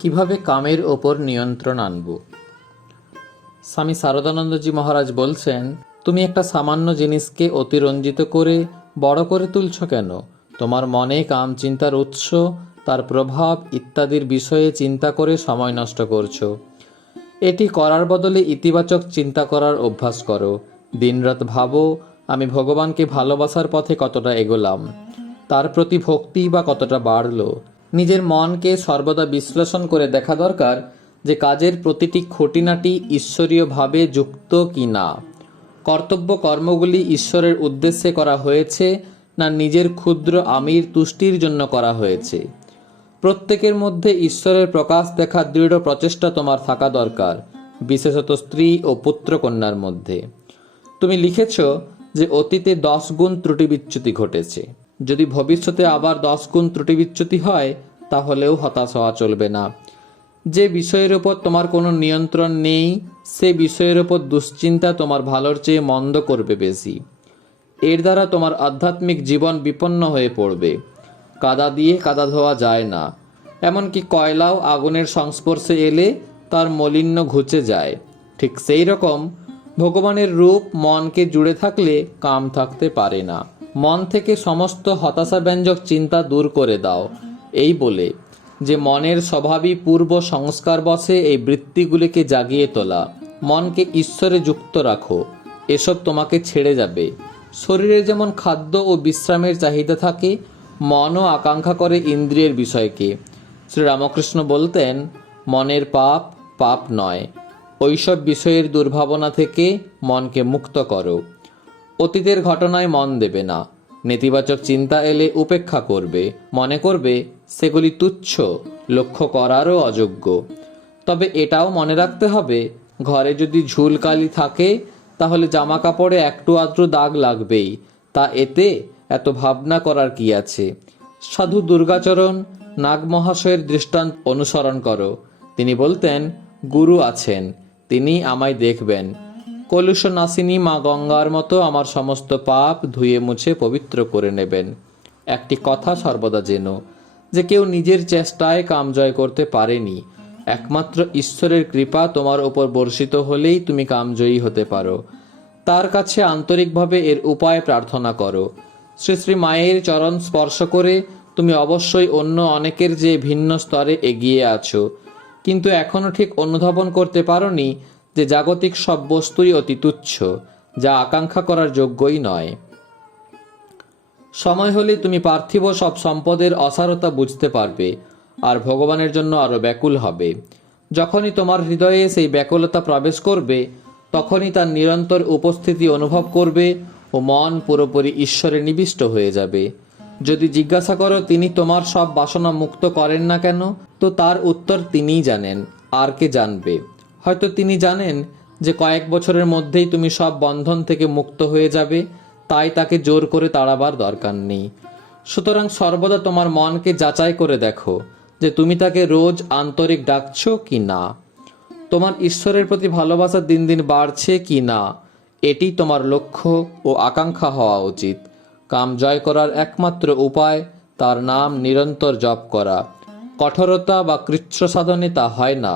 কীভাবে কামের ওপর নিয়ন্ত্রণ আনব? স্বামী শারদানন্দজি মহারাজ বলছেন, তুমি একটা সামান্য জিনিসকে অতিরঞ্জিত করে বড় করে তুলছ কেন? তোমার মনে কাম চিন্তার উৎস, তার প্রভাব ইত্যাদির বিষয়ে চিন্তা করে সময় নষ্ট করছ। এটি করার বদলে ইতিবাচক চিন্তা করার অভ্যাস করো। দিনরাত ভাবো, আমি ভগবানকে ভালোবাসার পথে কতটা এগোলাম। তার প্রতি ভক্তি বা কতটা বাড়লো নিজের মনকে সর্বদা বিশ্লেষণ করে দেখা দরকার যে কাজের প্রতিটি খুঁটিনাটি ঈশ্বরীয়ভাবে যুক্ত কি না। কর্তব্য কর্মগুলি ঈশ্বরের উদ্দেশ্যে করা হয়েছে না নিজের ক্ষুদ্র আমির তুষ্টির জন্য করা হয়েছে। প্রত্যেকের মধ্যে ঈশ্বরের প্রকাশ দেখার দৃঢ় প্রচেষ্টা তোমার থাকা দরকার, বিশেষত স্ত্রী ও পুত্র কন্যার মধ্যে। তুমি লিখেছ যে অতীতে দশ গুণ ত্রুটি বিচ্যুতি ঘটেছে। যদি ভবিষ্যতে আবার দশ গুণ ত্রুটি বিচ্যুতি হয়, তাহলেও হতাশ হওয়া চলবে না। যে বিষয়ের ওপর তোমার কোনো নিয়ন্ত্রণ নেই, সে বিষয়ের ওপর দুশ্চিন্তা তোমার ভালোর চেয়ে মন্দ করবে বেশি। এর দ্বারা তোমার আধ্যাত্মিক জীবন বিপন্ন হয়ে পড়বে। কাদা দিয়ে কাদা ধোয়া যায় না। এমনকি কয়লাও আগুনের সংস্পর্শে এলে তার মলিন্য ঘুচে যায়। ঠিক সেই রকম ভগবানের রূপ মনকে জুড়ে থাকলে কাম থাকতে পারে না। মন থেকে সমস্ত হতাশাব্যঞ্জক চিন্তা দূর করে দাও। এই বলে, যে মনের স্বভাবই পূর্ব সংস্কার বসে এই বৃত্তিগুলিকে জাগিয়ে তোলা। মনকে ঈশ্বরে যুক্ত রাখো, এসব তোমাকে ছেড়ে যাবে। শরীরে যেমন খাদ্য ও বিশ্রামের চাহিদা থাকে, মনও আকাঙ্ক্ষা করে ইন্দ্রিয়ের বিষয়কে। শ্রীরামকৃষ্ণ বলতেন, মনের পাপ পাপ নয় ওইসব বিষয়ের দুর্ভাবনা থেকে মনকে মুক্ত করো। অতীতের ঘটনায় মন দেবে না। নেতিবাচক চিন্তা এলে উপেক্ষা করবে। মনে করবে, সেগুলি তুচ্ছ, লক্ষ্য করারও অযোগ্য। তবে এটাও মনে রাখতে হবে, ঘরে যদি ঝুলকালি থাকে, তাহলে জামা কাপড়ে একটু আধটু দাগ লাগবেই। তা এতে এত ভাবনা করার কি আছে? সাধু দুর্গাচরণ নাগ মহাশয়ের দৃষ্টান্ত অনুসরণ করো। তিনি বলতেন, গুরু আছেন তিনি আমায় দেখবেন। কলুষ নাসিনী মা গঙ্গার মতো আমার সমস্ত পাপ ধুয়ে মুছে পবিত্র করে নেবেন। একটি কথা সর্বদা যেন যে কেউ নিজের চেষ্টায় কাম জয় করতে পারেনি। একমাত্র ঈশ্বরের কৃপা তোমার ওপর বর্ষিত হলেই তুমি কামজয়ী হতে পারো। তার কাছে আন্তরিকভাবে এর উপায় প্রার্থনা করো। শ্রী শ্রী মায়ের চরণ স্পর্শ করে তুমি অবশ্যই অন্য অনেকের যে ভিন্ন স্তরে এগিয়ে আছো। কিন্তু এখনও ঠিক অনুধাবন করতে পারোনি যে জাগতিক সব বস্তুই অতি তুচ্ছ, যা আকাঙ্ক্ষা করার যোগ্যই নয়। সময় হলে তুমি পার্থিব সব সম্পদের অসারতা বুঝতে পারবে, আর ভগবানের জন্য আরও ব্যাকুল হবে। যখনই তোমার হৃদয়ে সেই ব্যাকুলতা প্রবেশ করবে, তখনই তার নিরন্তর উপস্থিতি অনুভব করবে ও মন পুরোপুরি ঈশ্বরে নিবিষ্ট হয়ে যাবে। যদি জিজ্ঞাসা করো, তিনি তোমার সব বাসনা মুক্ত করেন না কেন? তো তার উত্তর তিনিই জানেন, আর কে জানবে? হয়তো তিনি জানেন যে কয়েক বছরের মধ্যেই তুমি সব বন্ধন থেকে মুক্ত হয়ে যাবে, তাই তাকে জোর করে তাড়াবার দরকার নেই। সুতরাং সর্বদা তোমার মনকে যাচাই করে দেখো যে তুমি তাকে রোজ আন্তরিক ডাকছো কি না। তোমার ঈশ্বরের প্রতি ভালোবাসা দিন দিন বাড়ছে কি না, এটি তোমার লক্ষ্য ও আকাঙ্ক্ষা হওয়া উচিত। কাম জয় করার একমাত্র উপায় তার নাম নিরন্তর জপ করা। কঠোরতা বা কৃচ্ছ সাধনে তা হয় না।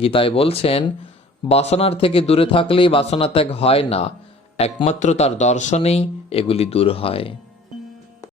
গীতায় বলছেন, বাসনার থেকে দূরে থাকলেই বাসনা ত্যাগ হয় না, একমাত্র তার দর্শনেই এগুলি দূর হয়।